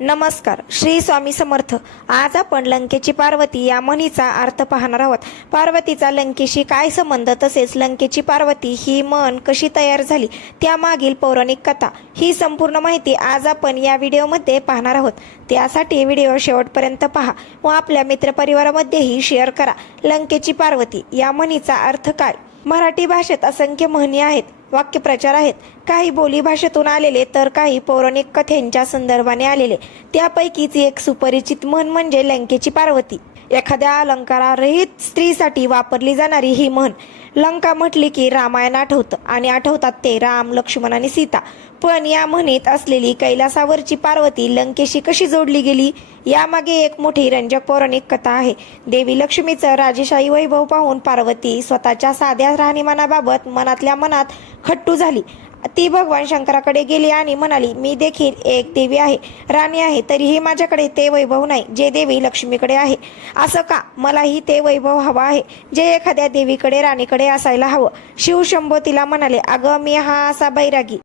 नमस्कार श्री स्वामी समर्थ. आज आपण लंकेची पार्वती या म्हणीचा अर्थ पाहणार आहोत. पार्वतीचा लंकेशी काय संबंध? तसेच लंकेची पार्वती ही मन कशी तयार झाली? त्यामागील पौराणिक कथा. ही संपूर्ण माहिती आज आपण या व्हिडिओमध्ये पाहणार आहोत. त्यासाठी व्हिडिओ शेवटपर्यंत पहा व आपल्या मित्रपरिवारामध्येही शेअर करा. लंकेची पार्वती या म्हणीचा अर्थ काय? मराठी भाषेत असंख्य म्हणी आहेत वाक्यप्रचार आहेत. काही बोली भाषेतून आलेले तर काही पौराणिक कथेंच्या संदर्भाने आलेले. त्यापैकीच एक सुपरिचित म्हण म्हणजे लंकेची पार्वती. एखाद्या अलंकारारहित स्त्रीसाठी वापरली जाणारी ही म्हण लंका म्हटली की रामायण आठवतं आणि आठवतात ते राम लक्ष्मण आणि सीता. पण या म्हणीत असलेली कैलासावरची पार्वती लंकेशी कशी जोडली गेली? यामागे एक मोठी रंजक पौराणिक कथा आहे. देवी लक्ष्मीचं राजेशाही वैभव पाहून पार्वती स्वतःच्या साध्या राहणीमानाबाबत मनातल्या मनात खट्टू झाली. ती भगवान शंकराकडे गेली आणि म्हणाली मी देखील एक देवी आहे राणी आहे तरीही माझ्याकडे ते वैभव नाही जे देवी लक्ष्मीकडे आहे. असं का? मलाही ते वैभव हवं आहे जे एखाद्या देवीकडे राणीकडे असायला हवं. शिवशंभो तिला म्हणाले अगं मी हा असा बैरागी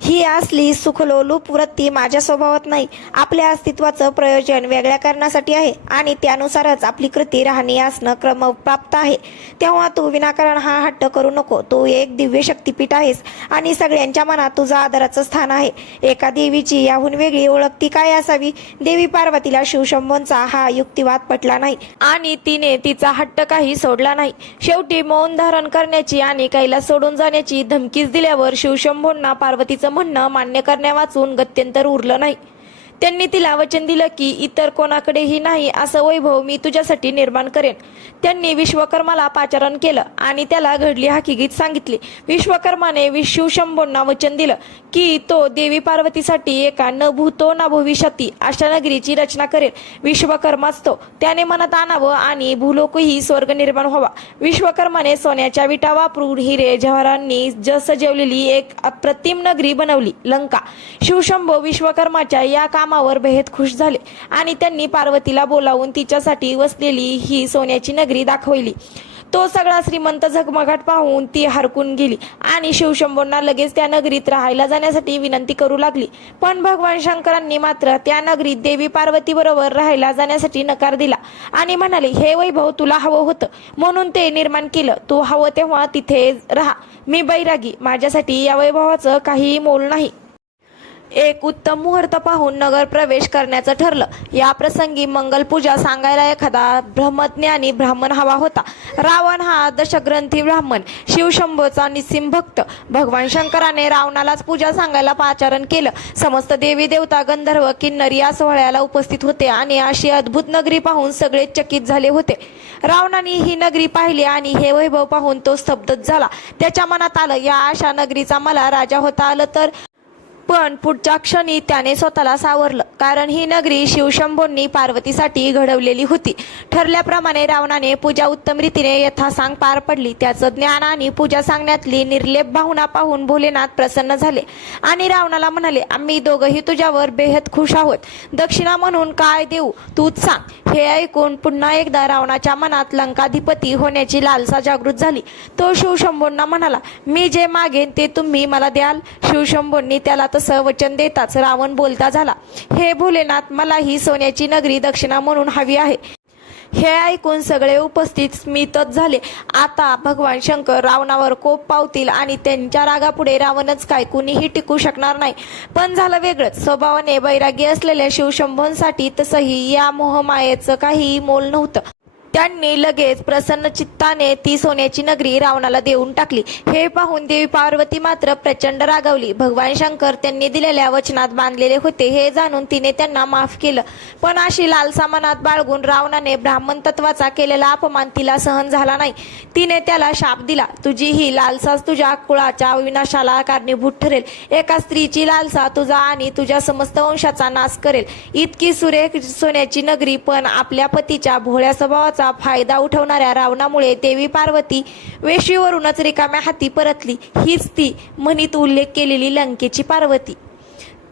ही असली सुखलोलूप वृत्ती माझ्या स्वभावात नाही. आपल्या अस्तित्वाचं प्रयोजन वेगळ्या करण्यासाठी आहे आणि त्यानुसारच आपली कृती राहणी असणं क्रमप्राप्त आहे. तेव्हा तू विनाकारण हा हट्ट करू नको. तू एक दिव्य शक्तीपीठ आहेस आणि सगळ्यांच्या मनात तुझं आदराचं स्थान आहे. एका देवीची याहून वेगळी ओळख ती काय असावी? देवी पार्वतीला शिवशंभोंचा हा युक्तिवाद पटला नाही आणि तिने तिचा हट्ट काही सोडला नाही. शेवटी मौन धारण करण्याची आणि काहीला सोडून जाण्याची धमकीच दिल्यावर शिवशंभोंना पार्वतीचं म्हणणं मान्य करण्यावाचून गत्यंतर उरलं नाही. त्यांनी तिला वचन दिलं की इतर कोणाकडेही नाही असं वैभव मी तुझ्यासाठी निर्माण करेन. त्यांनी विश्वकर्माला पाचारण केलं आणि त्याला घडली हकीकत सांगितली. विश्वकर्माने विश्वशंभोंना वचन दिलं की तो देवी पार्वतीसाठी एका न भूतो ना भविष्याती अशा नगरीची रचना करेल. विश्वकर्माच तो त्याने मनात आणावं आणि भूलोकही स्वर्ग निर्माण व्हावा. विश्वकर्माने सोन्याच्या विटा वापरून हिरे जवाहरांनी ज सजवलेली एक अप्रतिम नगरी बनवली लंका. शिवशंभो विश्वकर्माच्या या काम कामावर बेहद खुश झाले आणि त्यांनी पार्वतीला बोलावून तिच्यासाठी वसलेली ही सोन्याची नगरी दाखवली. तो सगळा श्रीमंत झगमगाट पाहून ती हरकून गेली आणि शिवशंभूंना लगेच त्या नगरीत राहायला जाण्यासाठी विनंती करू लागली. पण भगवान शंकरांनी मात्र त्या नगरीत देवी पार्वती बरोबर राहायला जाण्यासाठी नकार दिला आणि म्हणाले हे वैभव तुला हवं होतं. म्हणून ते निर्माण केलं. तू हवं तेव्हा तिथे राहा. मी बैरागी. माझ्यासाठी या वैभवाचं काहीही मोल नाही. एक उत्तम मुहूर्त पाहून नगर प्रवेश करण्याचं ठरलं. या प्रसंगी मंगलपूजा सांगायला एखादा ब्रह्मज्ञानी ब्राह्मण हवा होता. रावण हा दशग्रंथी ब्राह्मण शिवशंभोचा निस्सिम भक्त. भगवान शंकराने रावणालाच पूजा सांगायला पाचारण केलं. समस्त देवी देवता गंधर्व किन्नर या सोहळ्याला उपस्थित होते आणि अशी अद्भुत नगरी पाहून सगळे चकित झाले होते. रावणाने ही नगरी पाहिली आणि हे वैभव पाहून तो स्तब्धच झाला. त्याच्या मनात आलं या अशा नगरीचा मला राजा होता आलं तर पण पुढच्या क्षणी त्याने स्वतःला सावरलं. कारण ही नगरी शिवशंभोंनी पार्वतीसाठी घडवलेली होती. ठरल्याप्रमाणे रावणाने पूजा उत्तम रीतीने यथासांग पार पडली. त्याचं ज्ञान आणि पूजा सांगण्यातली निर्लेप भावना पाहून भोलेनाथ प्रसन्न झाले आणि रावणाला म्हणाले आम्ही दोघंही तुझ्यावर बेहद खुश आहोत. दक्षिणा म्हणून काय देऊ? तूच सांग. हे ऐकून पुन्हा एकदा रावणाच्या मनात लंकाधिपती होण्याची लालसा जागृत झाली. तो शिवशंभूंना म्हणाला मी जे मागेन ते तुम्ही मला द्याल. शिवशंभोंनी त्याला तसं वचन देताच रावण बोलता झाला. हे भोलेनाथ मला ही सोन्याची नगरी दक्षिणा म्हणून हवी आहे. हे ऐकून सगळे उपस्थित स्मितच झाले. आता भगवान शंकर रावणावर कोप पावतील आणि त्यांच्या रागापुढे रावणच काय कुणीही टिकू शकणार नाही. पण झालं वेगळंच. स्वभावाने बैरागी असलेल्या शिवशंभोंसाठी तसंही या मोहमायेचं काही मोल नव्हतं. त्यांनी लगेच प्रसन्न चित्ताने ती सोन्याची नगरी रावणाला देऊन टाकली. हे पाहून देवी पार्वती मात्र प्रचंड रागावली. भगवान शंकर त्यांनी दिलेल्या वचनात बांधलेले होते हे जाणून तिने त्यांना माफ केलं. पण अशी लालसा मनात बाळगून रावणाने ब्राह्मण तत्वाचा केलेला अपमान तिला सहन झाला नाही. तिने त्याला शाप दिला. तुझी ही लालसाच तुझ्या कुळाच्या विनाशाला कारणीभूत ठरेल. एका स्त्रीची लालसा तुझा आणि तुझ्या समस्त वंशाचा नाश करेल. इतकी सुरेख सोन्याची नगरी पण आपल्या पतीच्या भोळ्या स्वभावाचा फायदा उठवणाऱ्या रावणामुळे देवी पार्वती वेशीवरूनच रिकाम्या हाती परतली. हीच ती म्हणीत उल्लेख केलेली लंकेची पार्वती.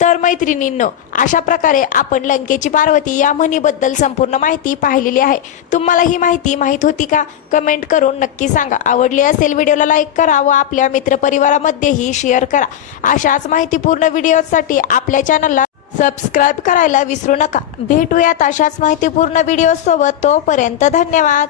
तर मैत्रिणींनो अशा प्रकारे आपण लंकेची पार्वती या म्हणीबद्दल संपूर्ण माहिती पाहिलेली आहे. तुम्हाला ही माहिती माहीत होती का? कमेंट करून नक्की सांगा. आवडली असेल व्हिडिओला लाईक करा व आपल्या मित्रपरिवारामध्येही शेअर करा. अशाच माहितीपूर्ण व्हिडिओसाठी आपल्या चॅनलला सबस्क्राईब करायला विसरू नका. भेटूयात अशाच माहितीपूर्ण व्हिडिओसोबत तोपर्यंत धन्यवाद.